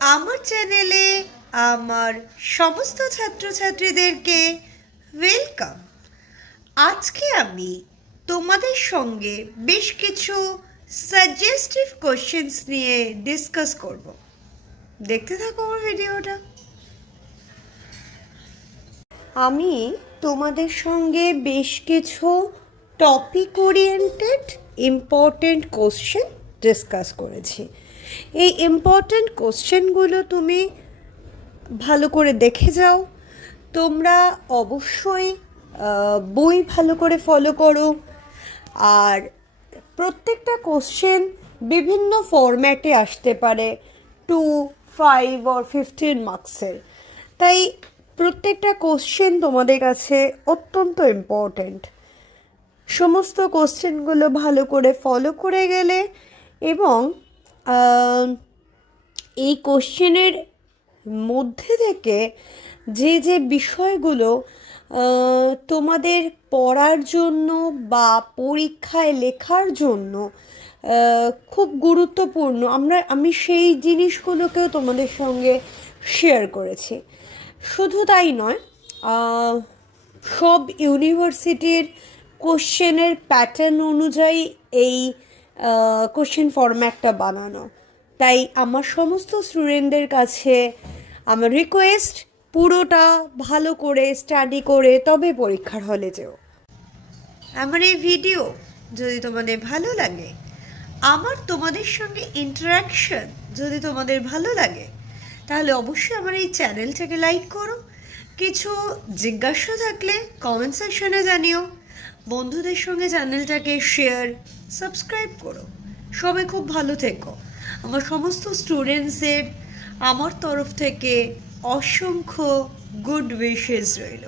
আমার চ্যানেলে আমার সমস্ত ছাত্রছাত্রীদেরকে ওয়েলকাম। আজকে আমি তোমাদের সঙ্গে বেশ কিছু সাজেস্টিভ কোশ্চেন্স নিয়ে ডিসকাস করব। দেখতে থাকো আমার ভিডিওটা। আমি তোমাদের সঙ্গে বেশ কিছু topic oriented important question discuss করেছি। এই ইম্পর্টেন্ট কোশ্চেনগুলো তুমি ভালো করে দেখে যাও। তোমরা অবশ্যই বই ভালো করে ফলো করো। আর প্রত্যেকটা কোশ্চেন বিভিন্ন ফরম্যাটে আসতে পারে, 2, 5 or 15 মার্কসের। তাই প্রত্যেকটা কোশ্চেন তোমাদের কাছে অত্যন্ত ইম্পর্ট্যান্ট। সমস্ত কোশ্চেনগুলো ভালো করে ফলো করে গেলে এবং এই কোশ্চেনের মধ্যে থেকে যে যে বিষয়গুলো তোমাদের পড়ার জন্য বা পরীক্ষায় লেখার জন্য খুব গুরুত্বপূর্ণ, আমি সেই জিনিসগুলোকেও তোমাদের সঙ্গে শেয়ার করেছি। শুধু তাই নয়, সব ইউনিভার্সিটির কোশ্চেনের প্যাটার্ন অনুযায়ী এই কোশ্চেন ফরম্যাটটা বানানো। তাই আমার সমস্ত স্টুডেন্টদের কাছে আমার রিকোয়েস্ট, পুরোটা ভালো করে স্টাডি করে তবে পরীক্ষার হলে যেও। আমার এই ভিডিও যদি তোমাদের ভালো লাগে, আমার তোমাদের সঙ্গে ইন্টারাকশন যদি তোমাদের ভালো লাগে, তাহলে অবশ্যই আমার এই চ্যানেলটাকে লাইক করো। কিছু জিজ্ঞাসা থাকলে কমেন্ট সেকশনে জানিও। বন্ধুদের সঙ্গে চ্যানেলটাকে শেয়ার, সাবস্ক্রাইব করো। সবাই খুব ভালো থেকো। আমার সমস্ত স্টুডেন্টসের আমার তরফ থেকে অসংখ্য গুড উইশেস রইল।